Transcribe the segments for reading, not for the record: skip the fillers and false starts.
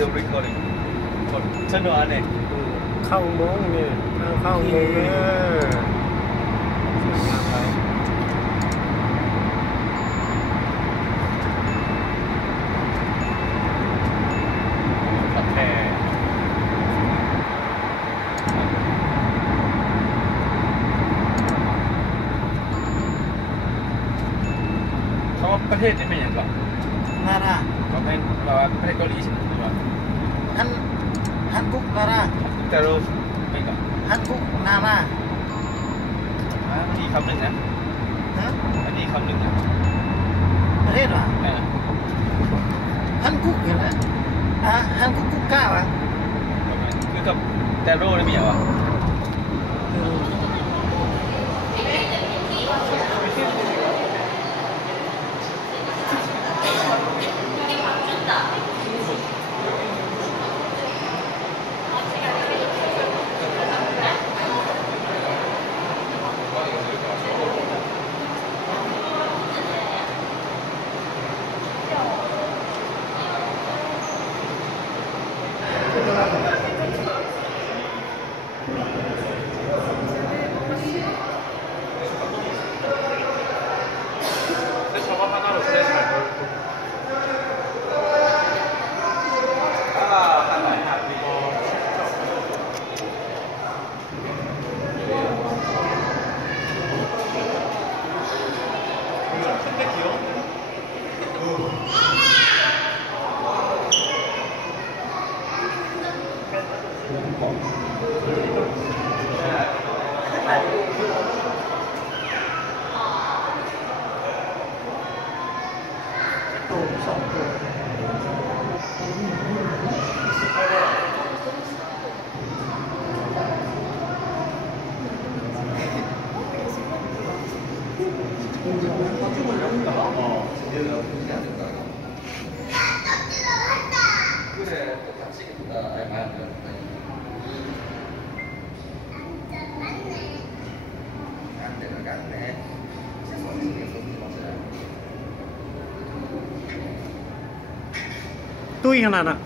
still recording กดชนวนเนี่ยเข้าอุโมงค์เนี่ยเข้าอุโมงค์เนี่ยสวยงามไปโอเคเขาว่าประเทศนี้เป็นอย่างไรนาราเขาเป็นเราประเทศเกาหลีใช่ไหมหรือว่า한국 나라 แต่เราไม่ก่อน 한국 나라 อันนี้คำหนึ่งนะอันนี้คำหนึ่งนะ ประเทศวะ한국เหรอ한국 국가วะคือกับแต่โร่ได้มีเหรอตุ้ยขนาดน่ะ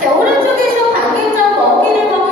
자, 오른쪽에서 방귀점 먹이를 먹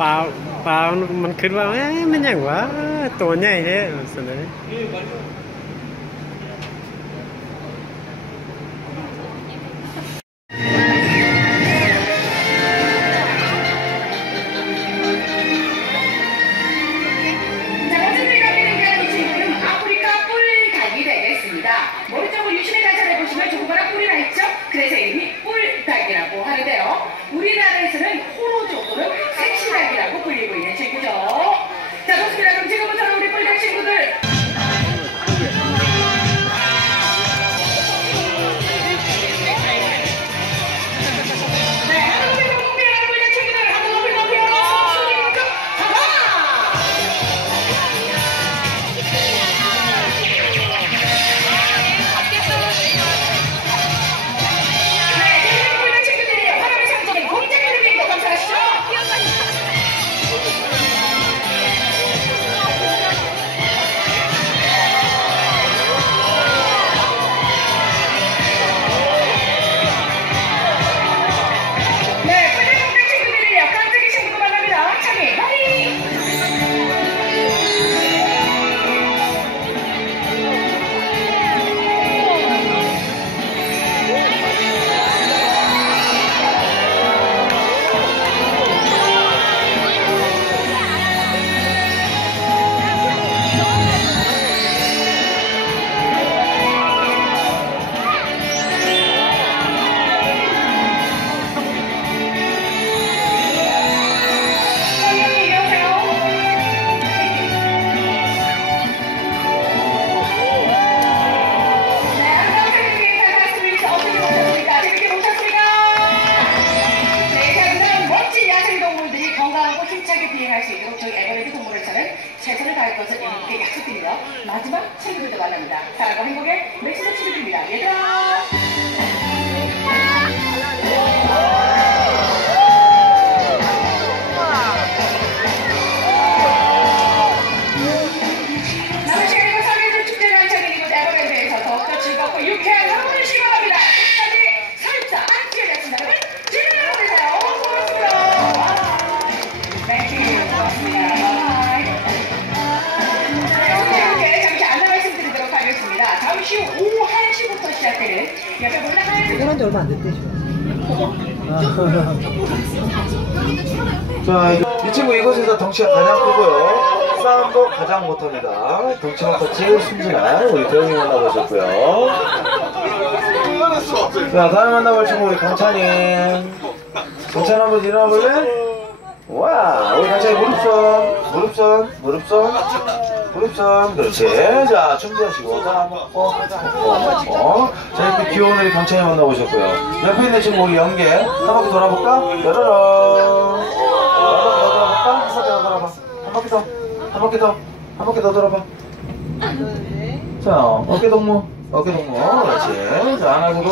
ปลาปลามันคิดว่าเอ๊ะมันอย่างวะตัวใหญ่แท้สุดเลย 머리 쪽을 유심히 관찰해 보시면 조그마한 뿔이 나 있죠? 그래서 이름이 뿔닭이라고 하는데요. 우리나라에서는 호로 정도는 색시닭이라고 불리고 있는 친구죠. 자, 좋습니다. 그럼 지금부터 우리 뿔닭 친구들. 네, 한국의 공공비하는 뿔닭 친구들 한번 높이 높이요. 손이 좀 가봐! 최선을 다할 것을 여러분께 약속드리며 마지막 친구들도 만납니다. 사랑과 행복의 메시지 친구들입니다. 얘들아! 남은 시간에 설레는 축제를 한창인 이곳 에버랜드에서 더욱더 즐겁고 유쾌한 하루를 시간합니다. 끝까지 살짝 안 뛰어냈습니다. 그러면 진행해보세요. 고맙습니다. 땡큐. 고맙습니다. 잠시 후 오후 1시부터 시작되는 옆에 보면 하얀색 그런 지 얼마 안 됐대 자, 이 친구 이곳에서 덩치가 가장 크고요. 싸움도 가장 못합니다. 덩치만 커치 순진한 우리 대웅이 만나보셨고요. 자, 다음 만나볼 친구 우리 강찬이. 강찬 한번 일어나볼래? 와, 우리 강찬이 무릎선, 그렇지. 자, 준비하시고, 자, 자, 이렇게 귀여운 우리 강찬이 만나보셨고요. 옆에 있는 친구 우리 연계. 한 바퀴 돌아볼까? 뾰로롱. 한 바퀴 더 돌아봐. 한 바퀴 더 돌아봐. 자, 어깨 동무. 그렇지. 자, 안아주고.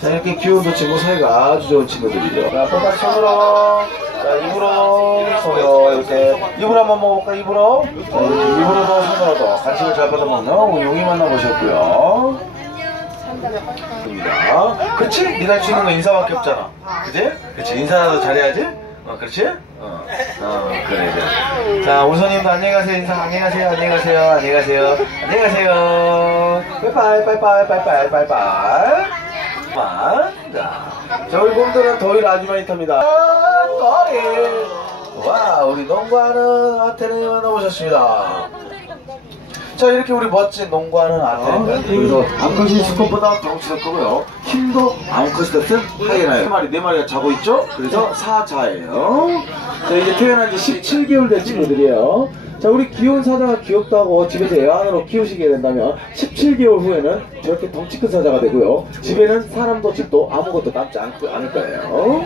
자, 이렇게 귀여운 친구 사이가 아주 좋은 친구들이죠. 자, 또다시 손으로. 자, 입으로. 손으로. 이렇게. 입으로 한번 먹어볼까? 입으로. 자, 이렇게 입으로도 손으로도 간식을 잘 받아먹는 우리 용이 만나보셨고요. 그치? 네가 할 수 있는 거 인사밖에 없잖아. 그치? 그치? 인사라도 잘해야지? 그렇지? 그래. 자, 우리 손님도 안녕히 가세요. 인사 안녕히 가세요. 빠이빠이. 자, 우리 곰들은 더위를 아주 많이 탑니다. 더위. 와, 우리 농구하는 아테네 만나보셨습니다. 자, 이렇게 우리 멋진 농구하는 아테네. 그래서 암컷이 수컷보다 덩치도 크고요. 힘도 암컷이 더 센 하이에나예요. 네 마리가 자고 있죠? 그래서 사자예요. 자, 이제 태어난 지 17개월 된 친구들이에요. 자, 우리 귀여운 사자가 귀엽다고 집에서 애완으로 키우시게 된다면 17개월 후에는 저렇게 덩치 큰 사자가 되고요. 집에는 사람도 집도 아무것도 남지 않을 거예요.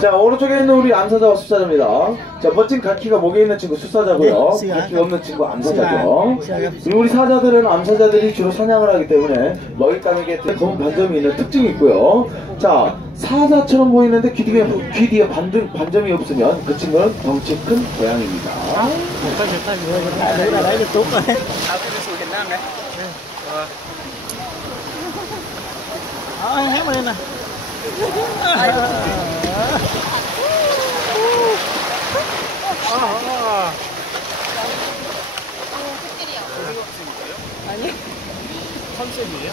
자, 오른쪽에 있는 우리 암사자와 숫사자입니다. 자, 멋진 가키가 목에 있는 친구 숫사자고요. 가키가 없는 친구 암사자죠. 그리고 우리 사자들은 암사자들이 주로 사냥을 하기 때문에 먹잇감에게 검은 반점이 있는 특징이 있고요. 자, 사자처럼 보이는데 귀 뒤에 반점이 없으면 그 친구는 덩치 큰 고양이입니다. Anh hét lên này. 아니 컨셉이에요?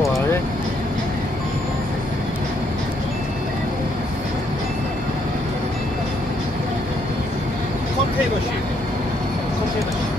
좋아해. 컨테이너십. 컨테이너십.